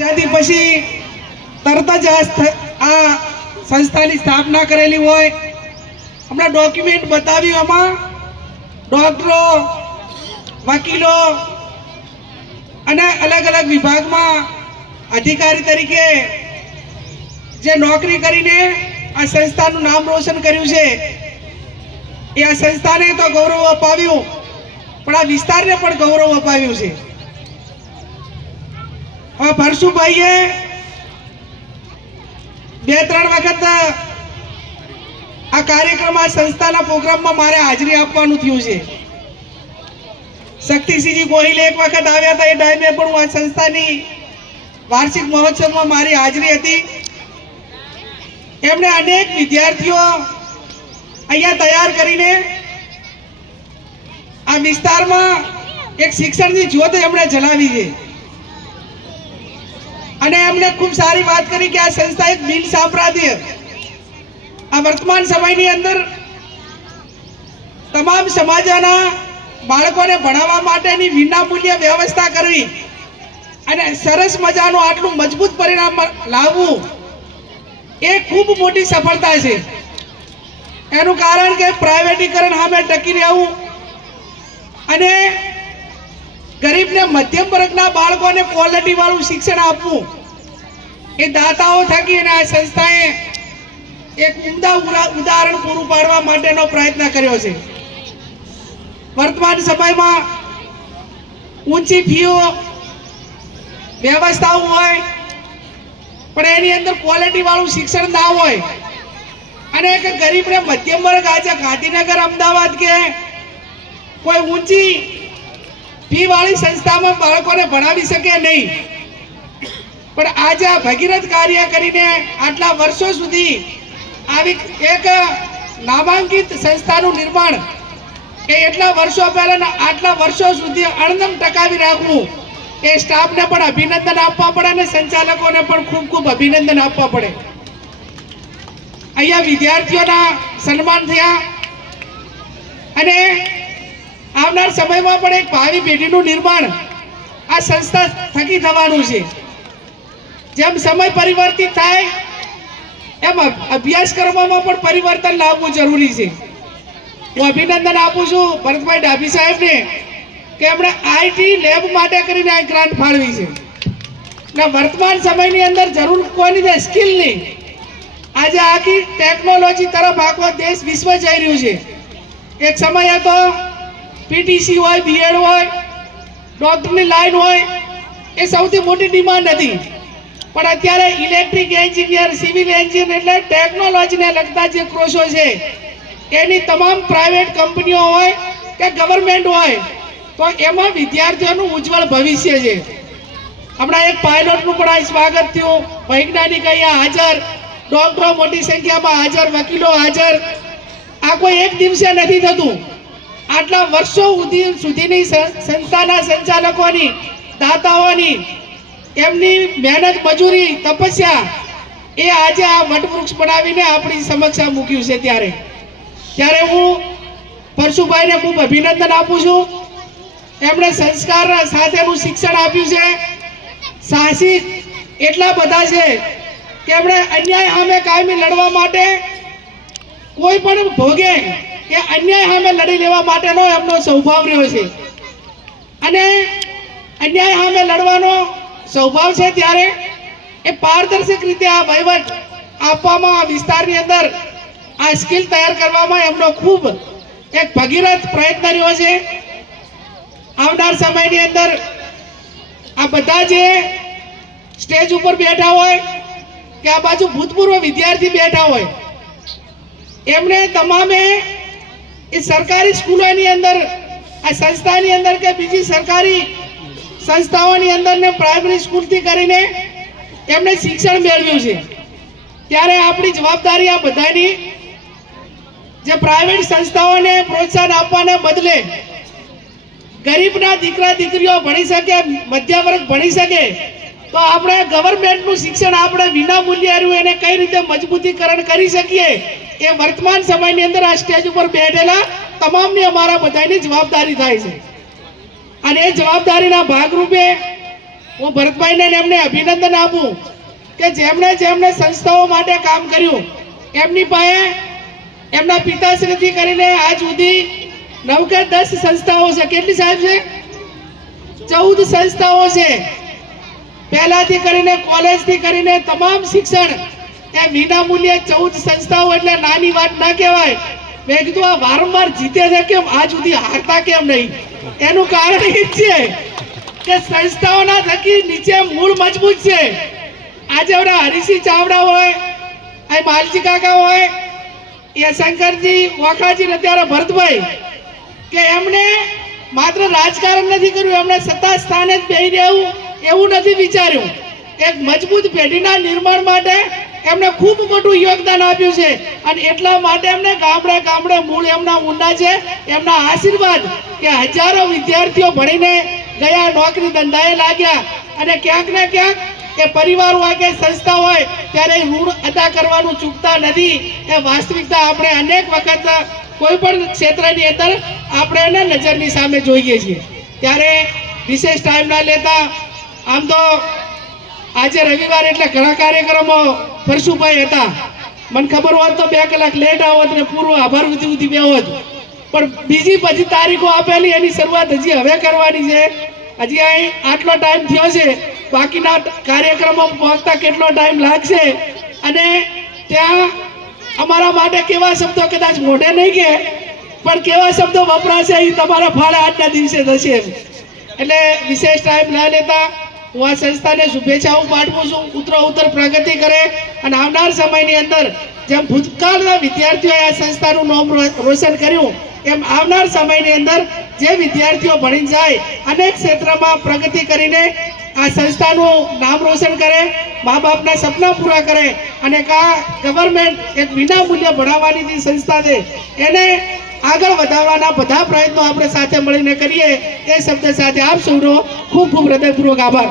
આઝાદી પછી તરત જ આ સંસ્થાની સ્થાપના કરેલી હોય. હમણાં ડોક્યુમેન્ટ બતાવ્યું, એમાં ડોક્ટરો, વકીલો અને અલગ અલગ વિભાગમાં અધિકારી તરીકે જે નોકરી કરીને આ સંસ્થાનું નામ રોશન કર્યું છે, એ આ સંસ્થાને તો ગૌરવ અપાવ્યું, પણ આ વિસ્તારને પણ ગૌરવ અપાવ્યું છે. હવે ભરસુભાઈએ 2-3 વખત આ કાર્યક્રમ, આ સંસ્થાના પ્રોગ્રામમાં મારે હાજરી આપવાનું થયું છે. શક્તિસિંહજી ગોહિલે એક વખત આવ્યા હતા, એ ટાઈમે પણ હું આ સંસ્થાની વાર્ષિક મહોત્સવમાં મારી હાજરી હતી. એમણે અનેક વિદ્યાર્થીઓ અહીંયા તૈયાર કરીને આ વિસ્તારમાં એક શિક્ષણની જ્યોત એમણે જલાવી છે. અને એમણે ખૂબ સારી વાત કરી કે આ સંસ્થા એક બિન સાંપ્રદાય, આ વર્તમાન સમયની અંદર તમામ સમાજના બાળકોને ભણાવવા માટેની વિનામૂલ્ય વ્યવસ્થા કરવી અને સરસ મજાનું આટલું મજબૂત પરિણામ લાવવું, એ ખૂબ મોટી સફળતા છે. એનું કારણ કે પ્રાઇવેટીકરણ સામે ટકી રહેવું અને ગરીબને મધ્યમ વર્ગના બાળકોને ક્વોલિટી વાળું શિક્ષણ આપવું, એ દાતાઓ થકી અને આ સંસ્થાએ એક ઉમદા ઉદાહરણ પૂરું પાડવા માટેનો પ્રયત્ન કર્યો છે. વર્તમાન સમયમાં ઊંચી ફીઓ વ્યવસ્થાઓ હોય, પણ એની અંદર ક્વોલિટી વાળું શિક્ષણ ના હોય અને એક ગરીબને મધ્યમ વર્ગ આજે ગાંધીનગર, અમદાવાદ કે કોઈ ઊંચી ફી વાળી સંસ્થામાં બાળકોને ભણાવી શકે નહીં. પણ આજે આ ભગીરથ કાર્ય કરીને આટલા વર્ષો સુધી આવી એક નામાંકિત સંસ્થાનું નિર્માણ, કે એટલા વર્ષો પહેલા આટલા વર્ષો સુધી અણનમ ટકાવી રાખવું, એ સ્ટાફને પણ અભિનંદન આપવા પડે અને સંચાલકોને પણ ખૂબ ખૂબ અભિનંદન આપવા પડે. અહીંયા વિદ્યાર્થીઓના સન્માન થયા અને આવનાર સમયમાં પણ એક ભાવિ પેઢીનું નિર્માણ આ સંસ્થા થકી થવાનું છે. જેમ સમય પરિવર્તિત થાય એમ અભ્યાસક્રમોમાં પણ પરિવર્તન લાવવું જરૂરી છે. હું અભિનંદન આપું છું ભરતભાઈ ડાભી સાહેબને કે એમણે આઈટી લેબ માટે કરીને આ ગ્રાન્ટ ફાળવી છે. વર્તમાન સમયની અંદર જરૂર કોની છે? સ્કિલની. આજે આખી ટેકનોલોજી તરફ આખો દેશ, વિશ્વ જઈ રહ્યું છે. એક સમય હતો પીટીસી હોય, બીએડ હોય, ડોક્ટરની લાઈન હોય, એ સૌથી મોટી ડિમાન્ડ હતી. પણ અત્યારે ઇલેક્ટ્રિક એન્જિનિયર, સિવિલ એન્જિનિયર, એટલે ટેકનોલોજીને લગતા જે કોર્સો છે, એની તમામ પ્રાઇવેટ કંપનીઓ હોય કે ગવર્મેન્ટ હોય, તો એમાં વિદ્યાર્થીઓનું ઉજ્જવળ ભવિષ્ય છે. હમણાં એક પાયલોટનું પણ સ્વાગત થયું, વૈજ્ઞાનિક અહીંયા હાજર, ડોક્ટરો મોટી સંખ્યામાં હાજર, વકીલો હાજર. આ કોઈ એક દિવસે નથી થતું. આટલા વર્ષો સુધીની સંસ્થાના સંચાલકોની, દાતાઓની એમની મહેનત, મજૂરી, તપસ્યા, એ આજે આ વટવૃક્ષ બનાવીને આપણી સમક્ષ મૂક્યું છે. ત્યારે હું પરશુભાઈને ખૂબ અભિનંદન આપું છું. એમણે સંસ્કાર સાથેનું શિક્ષણ આપ્યું છે. સાહસિક એટલા બધા છે કે એમણે અન્યાય સામે કાયમી લડવા માટે કોઈ પણ ભોગે એ અન્યાય સામે લડી લેવા માટેનો એમનો સ્વભાવ રહ્યો છે. અને અન્યાય સામે લડવાનો સ્વભાવ છે, ત્યારે એ પારદર્શક રીતે આ વહીવટ આપવામાં, આ વિસ્તારની અંદર આ સ્કિલ તૈયાર કરવામાં એમનો ખૂબ એક ભગીરથ પ્રયત્ન રહ્યો છે. આવનાર સમયની અંદર આ બધા જે સ્ટેજ ઉપર બેઠા હોય કે આ બાજુ ભૂતપૂર્વ વિદ્યાર્થી બેઠા હોય, એમને તમામે એ સરકારી સ્કૂલોની અંદર, આ સંસ્થાની અંદર કે બીજી સરકારી સંસ્થાઓની અંદર ને પ્રાઇમરી સ્કૂલથી કરીને એમને શિક્ષણ મેળવ્યું છે. ત્યારે આપણી જવાબદારી આ બધાની, જે પ્રાઇવેટ સંસ્થાઓને પ્રોત્સાહન આપવાને બદલે ગરીબના દીકરા દીકરીઓ ભણી શકે, મધ્યમ વર્ગ ભણી શકે, તો આપણે ગવર્મેન્ટનું શિક્ષણ આપણે વિના મૂલ્યે એને કઈ રીતે મજબૂતીકરણ કરી શકીએ, એ વર્તમાન સમયની અંદર આ સ્ટેજ ઉપર બેઠેલા તમામની અમારા બધાની જવાબદારી થાય છે. અને એ જવાબદારીના ભાગરૂપે હું ભરતભાઈને ને એમને અભિનંદન આપું કે જેમણે જેમણે સંસ્થાઓ માટે કામ કર્યું એમની પાસે એમના પિતાશ્રીથી કરીને આજ સુધી 9 કે 10 સંસ્થાઓ છે. કેટલી સાહેબ છે? 14 સંસ્થાઓ છે. પહેલાથી કરીને કોલેજથી કરીને તમામ શિક્ષણ એ વિના મૂલ્યે 14 સંસ્થાઓ એટલે નાની વાત ના કહેવાય. મેં કીધું આ વારંવાર જીતે છે કેમ આજ સુધી હારતા કેમ નહીં? એનું કારણ એ જ છે કે સંસ્થાઓના થકી નીચે મૂળ મજબૂત છે. આજે ઓલા હરીસિંહ ચાવડા હોય, આ માલજી કાકા હોય, એ શંકરજી વાખાજી ને અત્યારે ભરતભાઈ, કે એમને માત્ર રાજકારણ નથી કર્યું, એમણે સત્તા સ્થાને જ બેસી રહેવું એવું નથી વિચાર્યું. એક મજબૂત પેઢીના નિર્માણ માટે એમણે ખૂબ મોટું યોગદાન આપ્યું છે અને એટલા માટે એમને ગામડે ગામડે મૂળ એમના ઊંડા છે. એમના આશીર્વાદ કે હજારો વિદ્યાર્થીઓ ભણીને ગયા, નોકરી ધંધાએ લાગ્યા અને ક્યાંક ને ક્યાંક એ પરિવાર હોય કે સંસ્થા હોય ત્યારે ઋણ અદા કરવાનું ચૂકતા નથી. એ વાસ્તવિકતા આપણે અનેક વખત કોઈ પણ ક્ષેત્રની અંદર આપણે એને નજરની સામે જોઈએ છીએ. ત્યારે વિશેષ ટાઈમ ના લેતા, આમ તો આજે રવિવાર એટલે ઘણા કાર્યક્રમો ફરસુભાઈ હતા. મને ખબર હોત તો 2 કલાક લેટ આવત ને પૂરો આભાર વિધિ ઉધી બે હોત, પણ બીજી પછી તારીખો આપેલી એની શરૂઆત હજી હવે કરવાની છે. હજી અહીં આટલો ટાઈમ થયો છે, બાકીના કાર્યક્રમો પહોંચતા કેટલો ટાઈમ લાગશે અને ત્યાં અમારા માટે કેવા શબ્દો કદાચ મોઢે નહીં કે પણ કેવા શબ્દો વપરાશે એ તમારા ફાળે આજના દિવસે થશે. એટલે વિશેષ ટાઈમ ના લેતા હું આ સંસ્થાને શુભેચ્છાઓ પાઠવું છું. ઉત્તરોત્તર પ્રગતિ કરે અને આવનાર સમયની અંદર જેમ ભૂતકાળના વિદ્યાર્થીઓએ આ સંસ્થાનું નામ રોશન કર્યું એમ આવનાર સમયની અંદર જે વિદ્યાર્થીઓ ભણી જાય અનેક ક્ષેત્રમાં પ્રગતિ કરીને આ સંસ્થાનું નામ રોશન કરે, મા બાપના સપના પૂરા કરે અને આ ગવર્મેન્ટ એક વિના મૂલ્ય ભણાવવાની જે સંસ્થા છે એને આગળ વધારવાના બધા પ્રયત્નો આપણે સાથે મળીને કરીએ. એ શબ્દ સાથે આપ સૌનો ખૂબ ખૂબ હૃદયપૂર્વક આભાર.